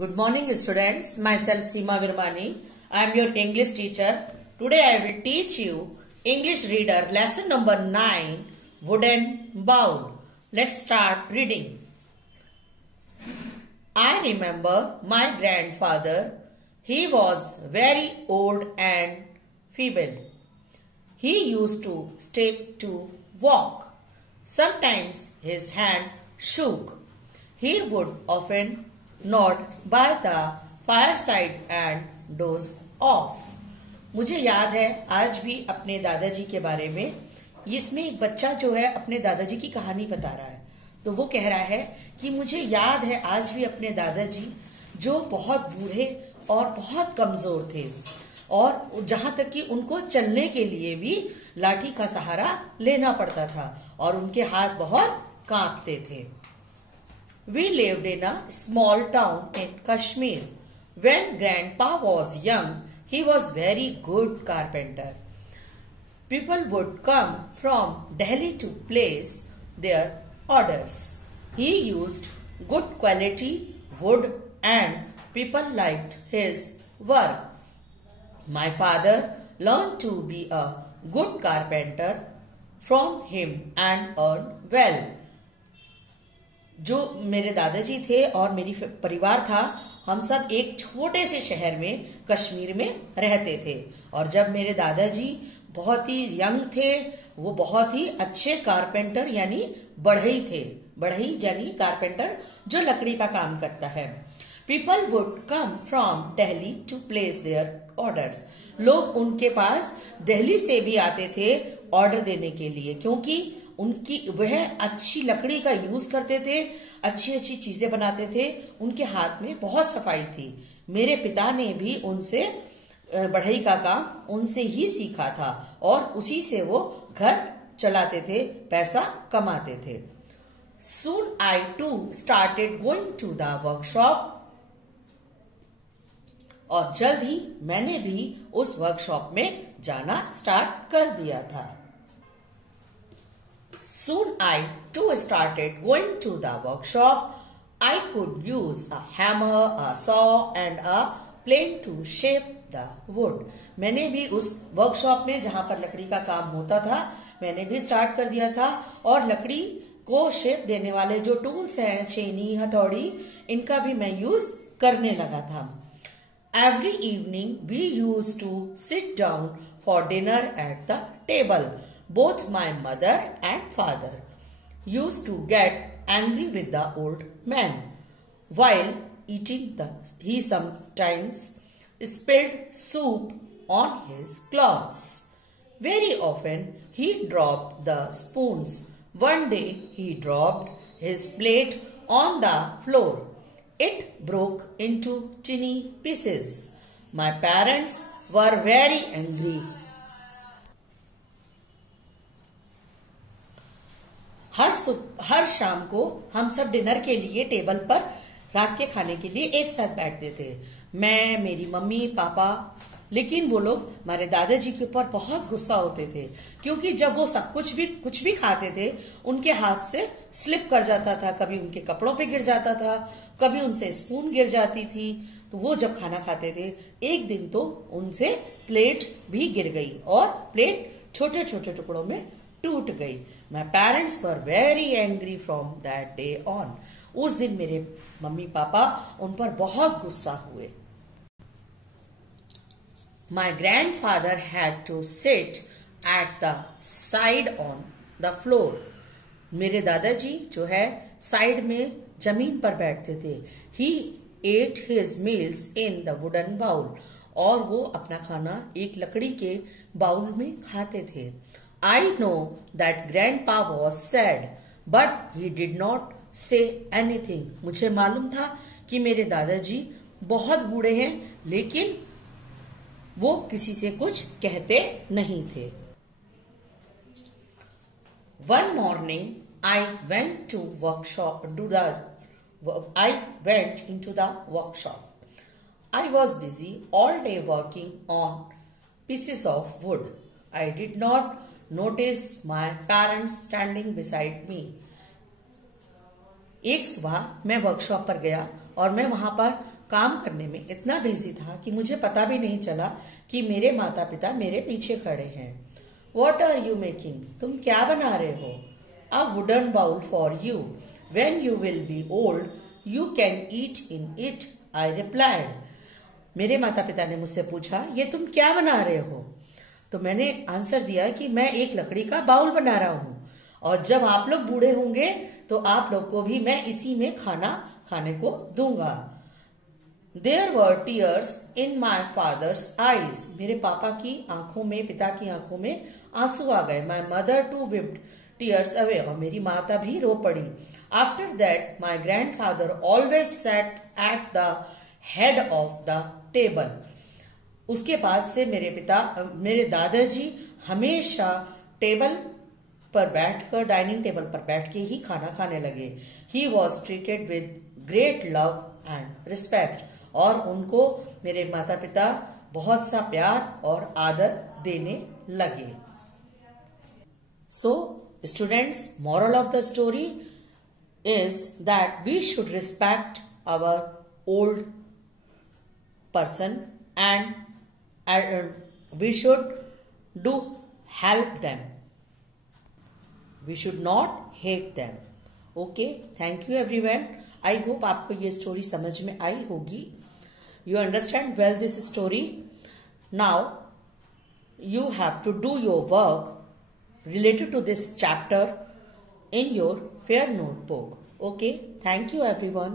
Good morning, students. Myself Seema Virmani. I am your English teacher. Today I will teach you English Reader lesson number 9, Wooden Bowl. Let's start reading. I remember my grandfather. He was very old and feeble. He used to stick to walk. Sometimes his hand shook. He would often nod by the fireside and doze off. मुझे याद है आज भी अपने दादाजी के बारे में। इसमें एक बच्चा जो है अपने दादाजी की कहानी बता रहा है। तो वो कह रहा है कि मुझे याद है आज भी अपने दादाजी जो बहुत बूढ़े और बहुत कमजोर थे और जहां तक कि उनको चलने के लिए भी लाठी का सहारा लेना पड़ता था और उनके हाथ बहुत कांपते थे। We lived in a small town in Kashmir. When Grandpa was young, he was very good carpenter. People would come from Delhi to place their orders. He used good quality wood and people liked his work. My father learned to be a good carpenter from him and earned well. जो मेरे दादाजी थे और मेरी परिवार था, हम सब एक छोटे से शहर में कश्मीर में रहते थे और जब मेरे दादाजी बहुत ही यंग थे, वो बहुत ही अच्छे कारपेंटर यानी बढ़ई थे। बढ़ई यानी कारपेंटर जो लकड़ी का काम करता है। People would come from Delhi to place their orders. लोग उनके पास दिल्ली से भी आते थे ऑर्डर देने के लिए, क्योंकि उनकी वह अच्छी लकड़ी का यूज करते थे, अच्छी अच्छी चीजें बनाते थे, उनके हाथ में बहुत सफाई थी। मेरे पिता ने भी उनसे बढ़ई का काम उनसे ही सीखा था और उसी से वो घर चलाते थे, पैसा कमाते थे। Soon I too started going to the workshop. और जल्द ही मैंने भी उस वर्कशॉप में जाना स्टार्ट कर दिया था। Soon I too started going to the workshop. I could use a hammer, a saw and a plane to shape the wood. मैंने भी उस वर्कशॉप में जहां पर लकड़ी का काम होता था, मैंने भी स्टार्ट कर दिया था और लकड़ी को शेप देने वाले जो टूल्स हैं, छेनी, हथौड़ी, इनका भी मैं यूज करने लगा था। Every evening we used to sit down for dinner at the table. Both my mother and father used to get angry with the old man. While eating, he sometimes spilled soup on his clothes. Very often he dropped the spoons. One day he dropped his plate on the floor. It broke into tiny pieces. My parents were very angry. हर शाम को हम सब dinner के लिए table पर रात के खाने के लिए एक साथ बैठते थे, मैं, मेरी मम्मी, पापा। लेकिन वो लोग हमारे दादाजी के ऊपर बहुत गुस्सा होते थे, क्योंकि जब वो सब कुछ भी खाते थे, उनके हाथ से स्लिप कर जाता था, कभी उनके कपड़ों पे गिर जाता था, कभी उनसे स्पून गिर जाती थी। तो वो जब खाना खाते थे, एक दिन तो उनसे प्लेट भी गिर गई और प्लेट छोटे छोटे टुकड़ों में टूट गई। My parents were very angry from that day on. उस दिन मेरे मम्मी पापा उन पर बहुत गुस्सा हुए। My grandfather had to sit at the side on the floor. मेरे दादाजी जो है साइड में जमीन पर बैठते थे। He ate his meals in the wooden bowl. और वो अपना खाना एक लकड़ी के बाउल में खाते थे। I know that Grandpa was sad, but he did not say anything. मुझे मालूम था कि मेरे दादाजी बहुत बूढ़े हैं, लेकिन वो किसी से कुछ कहते नहीं थे। One morning, I went into the workshop. I was busy all day working on pieces of wood. I did not notice my parents standing beside me. एक सुबह मैं वर्कशॉप पर गया और मैं वहां पर काम करने में इतना बिजी था कि मुझे पता भी नहीं चला कि मेरे माता पिता मेरे पीछे खड़े हैं। What are you making? तुम क्या बना रहे हो? A wooden bowl for you. When you will be old, you can eat in it. I replied. मेरे माता पिता ने मुझसे पूछा, ये तुम क्या बना रहे हो? तो मैंने आंसर दिया कि मैं एक लकड़ी का बाउल बना रहा हूँ और जब आप लोग बूढ़े होंगे तो आप लोग को भी मैं इसी में खाना खाने को दूंगा। There were tears in my father's eyes. मेरे पापा की आंखों में, पिता की आंखों में आंसू आ गए। My mother too wept tears away. और मेरी माता भी रो पड़ी। After that, my grandfather always sat at the head of the table. उसके बाद से मेरे दादाजी हमेशा टेबल पर बैठकर, डाइनिंग टेबल पर बैठ के ही खाना खाने लगे। He was treated with great love and respect. और उनको मेरे माता पिता बहुत सा प्यार और आदर देने लगे। So, students, moral of the story is that we should respect our old person and we should do help them. We should not hate them. Okay, thank you everyone. I hope आपको ये story समझ में आई होगी. You understand well this story. Now you have to do your work related to this chapter in your fair notebook. Okay, thank you everyone.